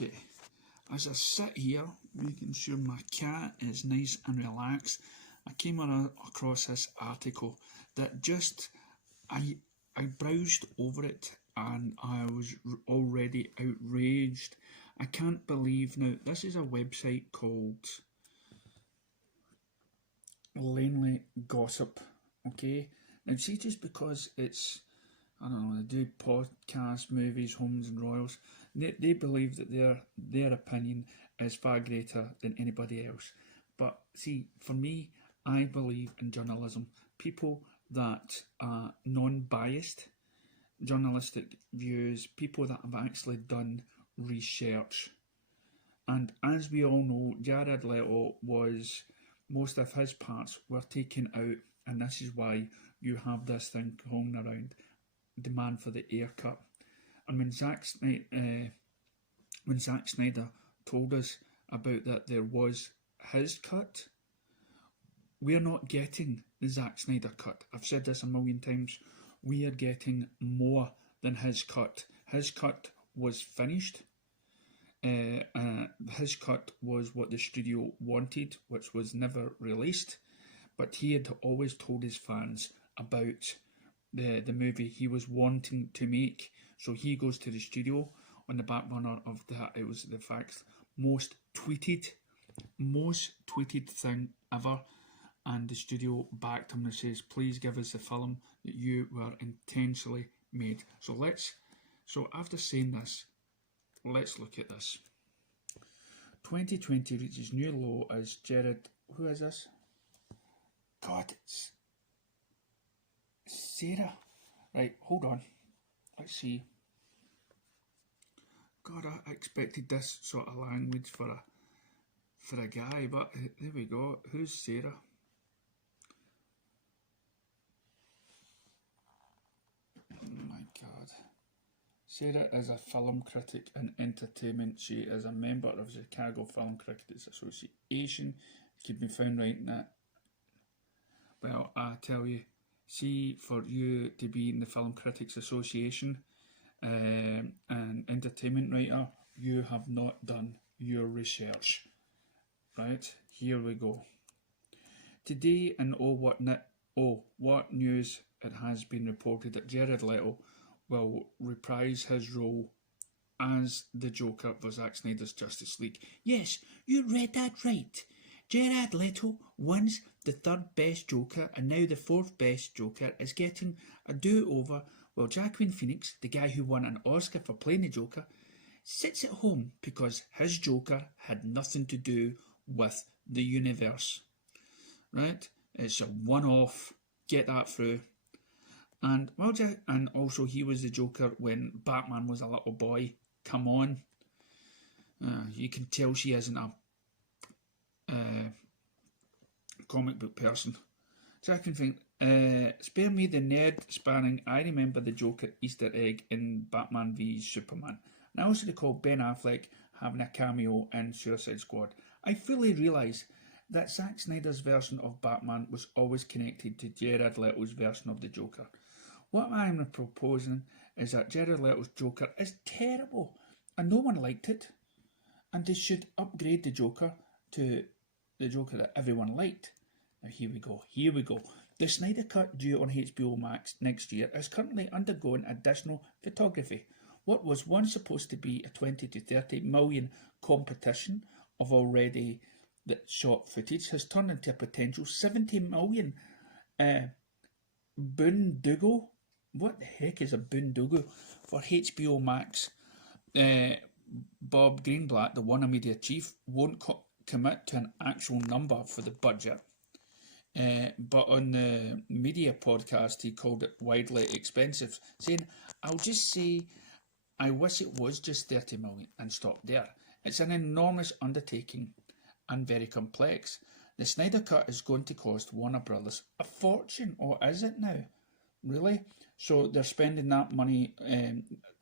Okay, as I sit here, making sure my cat is nice and relaxed, I came across this article that I browsed over it and I was already outraged. I can't believe now, this is a website called Lanely Gossip, okay? Now see, just because it's, I don't know, they do podcasts, movies, homes and royals, they believe that their opinion is far greater than anybody else. But see, for me, I believe in journalism. People that are non-biased, journalistic views, people that have actually done research. And as we all know, Jared Leto was, most of his parts were taken out, and this is why you have this thing going around, demand for the air cut. And when Zack Snyder told us about that there was his cut, we're not getting the Zack Snyder cut. I've said this a million times. We are getting more than his cut. His cut was finished. His cut was what the studio wanted, which was never released. But he had always told his fans about the movie he was wanting to make. So he goes to the studio. On the back burner of that, it was the fact most tweeted thing ever. And the studio backed him and says, please give us the film that you were intentionally made. So after saying this, let's look at this. 2020 reaches new low as Jared, who is this? God, it's Sarah. Right, hold on. Let's see. God, I expected this sort of language for a guy, but there we go. Who's Sarah? Oh my God. Sarah is a film critic and entertainment. She is a member of the Chicago Film Critics Association. It can be found right in that. Well, I tell you, see, for you to be in the Film Critics Association and entertainment writer, you have not done your research. Right, here we go. Today in what news, it has been reported that Jared Leto will reprise his role as the Joker for Zack Snyder's Justice League. Yes, you read that right. Jared Leto, once the third best Joker and now the fourth best Joker, is getting a do-over while Joaquin Phoenix, the guy who won an Oscar for playing the Joker, sits at home because his Joker had nothing to do with the universe. Right? It's a one-off. Get that through. And also he was the Joker when Batman was a little boy. Come on. You can tell she isn't a comic book person. Second thing, spare me the nerd spanning I remember the Joker Easter egg in Batman v Superman. And I also recall Ben Affleck having a cameo in Suicide Squad. I fully realise that Zack Snyder's version of Batman was always connected to Jared Leto's version of the Joker. What I am proposing is that Jared Leto's Joker is terrible and no one liked it, and they should upgrade the Joker to the Joker that everyone liked. Now here we go. The Snyder Cut, due on HBO Max next year, is currently undergoing additional photography. What was once supposed to be a 20 to 30 million competition of already shot footage has turned into a potential 70 million boondoggle. What the heck is a boondoggle for HBO Max? Bob Greenblatt, the Warner Media chief, won't commit to an actual number for the budget. But on the media podcast, he called it widely expensive, saying, I'll just say, I wish it was just 30 million and stop there. It's an enormous undertaking and very complex. The Snyder Cut is going to cost Warner Brothers a fortune, or is it now? Really? So they're spending that money,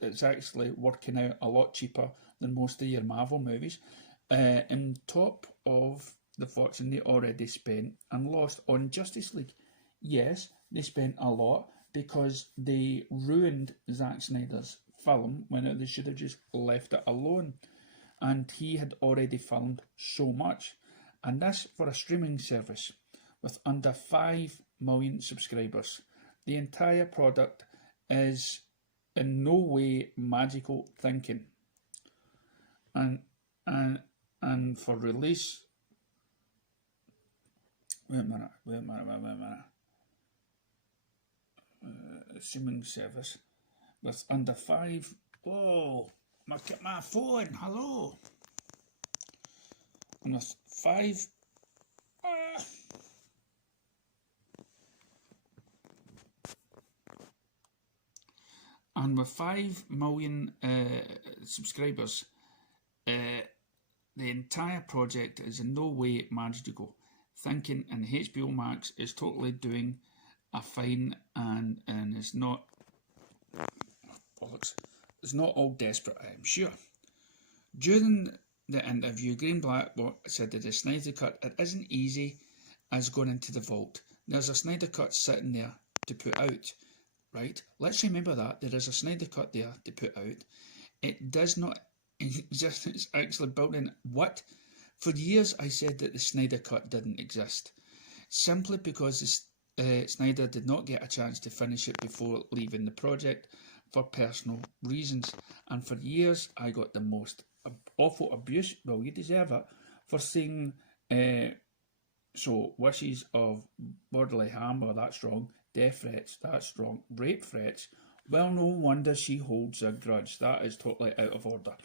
it's actually working out a lot cheaper than most of your Marvel movies, on top of the fortune they already spent and lost on Justice League. Yes, they spent a lot because they ruined Zack Snyder's film when they should have just left it alone. and he had already filmed so much. And this for a streaming service with under 5 million subscribers. The entire product is in no way magical thinking. And for release, wait a minute. Streaming service with under 5. Oh, my phone. Hello. And with 5. And with 5 million subscribers, the entire project is in no way magical thinking, and HBO Max is totally doing a fine and it's not bollocks. It's not all desperate, I am sure. During the interview, Greenblatt said that the Snyder Cut, it isn't easy as going into the vault. There's a Snyder Cut sitting there to put out. Right, let's remember that there is a Snyder Cut there to put out. It does not exist. It's actually building. What? For years I said that the Snyder Cut didn't exist, simply because Snyder did not get a chance to finish it before leaving the project for personal reasons. And for years I got the most awful abuse. Well, you deserve it for saying so. Wishes of bodily harm, well, that's wrong. Death threats, that's wrong. Rape threats, well, no wonder she holds a grudge. That is totally out of order.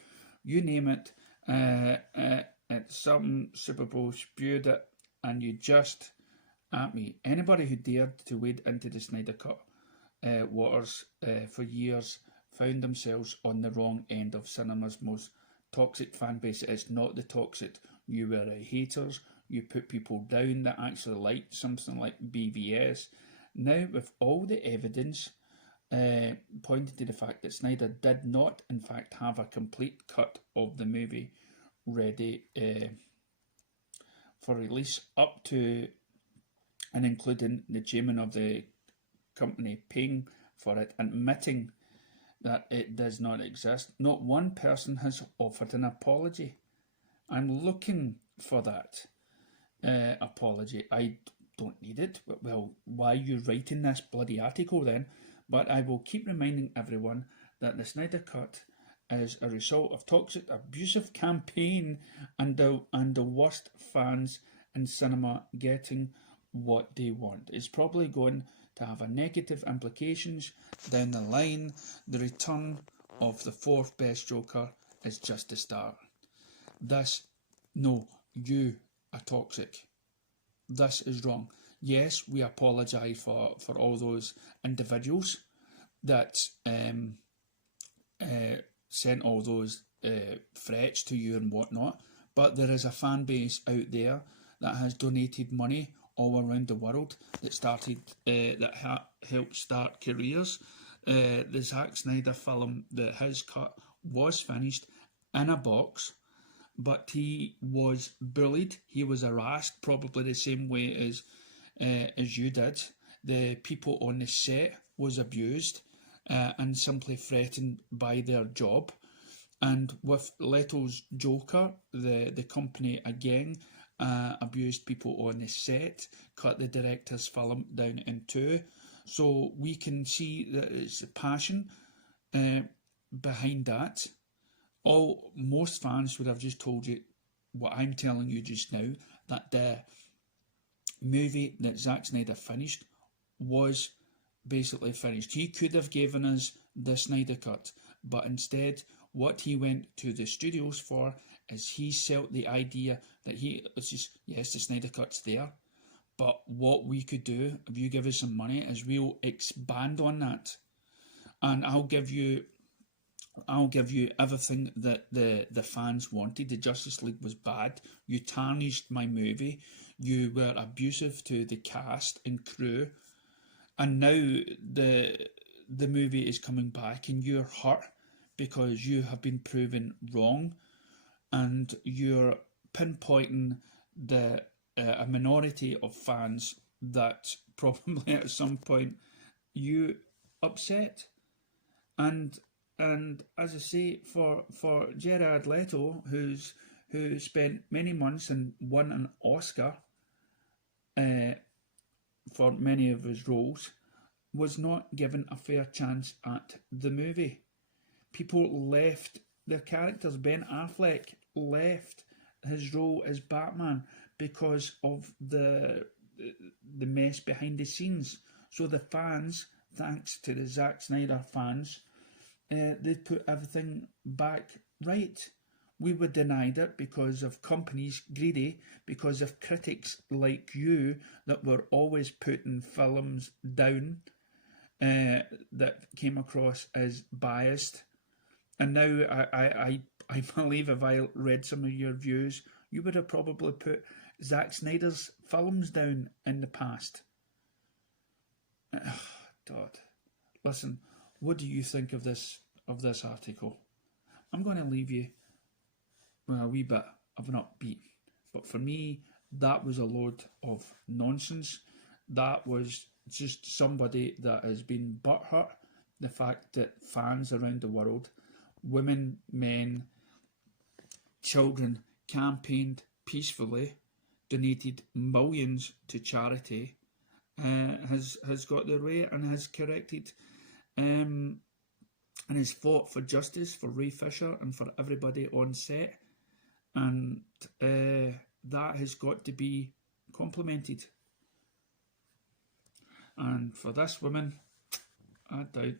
You name it, at some Super Bowl spewed it, and you just at me. Anybody who dared to wade into the Snyder Cut waters for years found themselves on the wrong end of cinema's most toxic fan base. It's not the toxic. You were haters. You put people down that actually liked something like BVS. Now, with all the evidence pointing to the fact that Snyder did not, in fact, have a complete cut of the movie ready for release, up to and including the chairman of the company paying for it, admitting that it does not exist, not one person has offered an apology. I'm looking for that apology. I don't need it. Well, why are you writing this bloody article then? But I will keep reminding everyone that the Snyder Cut is a result of toxic, abusive campaign and the worst fans in cinema getting what they want. It's probably going to have a negative implications down the line. The return of the fourth best Joker is just the start. You are toxic. This is wrong. Yes, we apologise for all those individuals that sent all those threats to you and whatnot, but there is a fan base out there that has donated money all around the world that started helped start careers. The Zack Snyder film, his cut was finished in a box, but he was bullied. He was harassed, probably the same way as you did. The people on the set was abused and simply threatened by their job. And with Leto's Joker, the company again abused people on the set, cut the director's film down in two. So we can see that it's the passion behind that. Most fans would have just told you what I'm telling you just now, that the movie that Zack Snyder finished was basically finished. He could have given us the Snyder Cut, but instead what he went to the studios for is he sold the idea that yes, the Snyder Cut's there, but what we could do if you give us some money is we'll expand on that, and I'll give you everything that the fans wanted. The Justice League was bad. You tarnished my movie. You were abusive to the cast and crew. And now the movie is coming back and you're hurt because you have been proven wrong, and you're pinpointing a minority of fans that probably at some point you upset. And And as I say, for Gerard Leto, who spent many months and won an Oscar for many of his roles, was not given a fair chance at the movie. People left their characters. Ben Affleck left his role as Batman because of the mess behind the scenes. So the fans, thanks to the Zack Snyder fans, they put everything back right. We were denied it because of companies greedy, because of critics like you that were always putting films down that came across as biased. And now I believe if I read some of your views, you would have probably put Zack Snyder's films down in the past. God, listen, what do you think of this article? I'm going to leave you with a wee bit of an upbeat, but for me, that was a load of nonsense. That was just somebody that has been butthurt. The fact that fans around the world, women, men, children, campaigned peacefully, donated millions to charity, has got their way and has corrected and has fought for justice for Ray Fisher and for everybody on set, and that has got to be complimented. And for this woman, I doubt,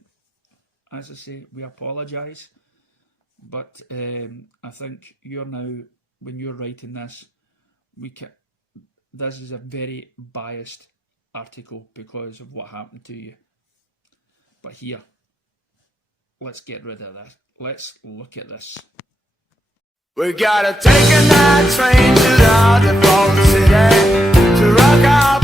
as I say, we apologise, but I think you're now, when you're writing this, this is a very biased article because of what happened to you. But here, let's get rid of that. Let's look at this. We gotta take a night train to the default city to rock out.